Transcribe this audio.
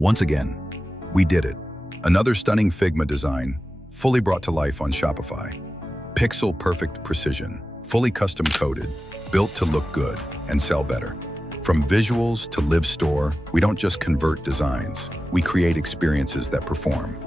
Once again, we did it. Another stunning Figma design, fully brought to life on Shopify. Pixel-perfect precision, fully custom-coded, built to look good and sell better. From visuals to live store, we don't just convert designs, we create experiences that perform.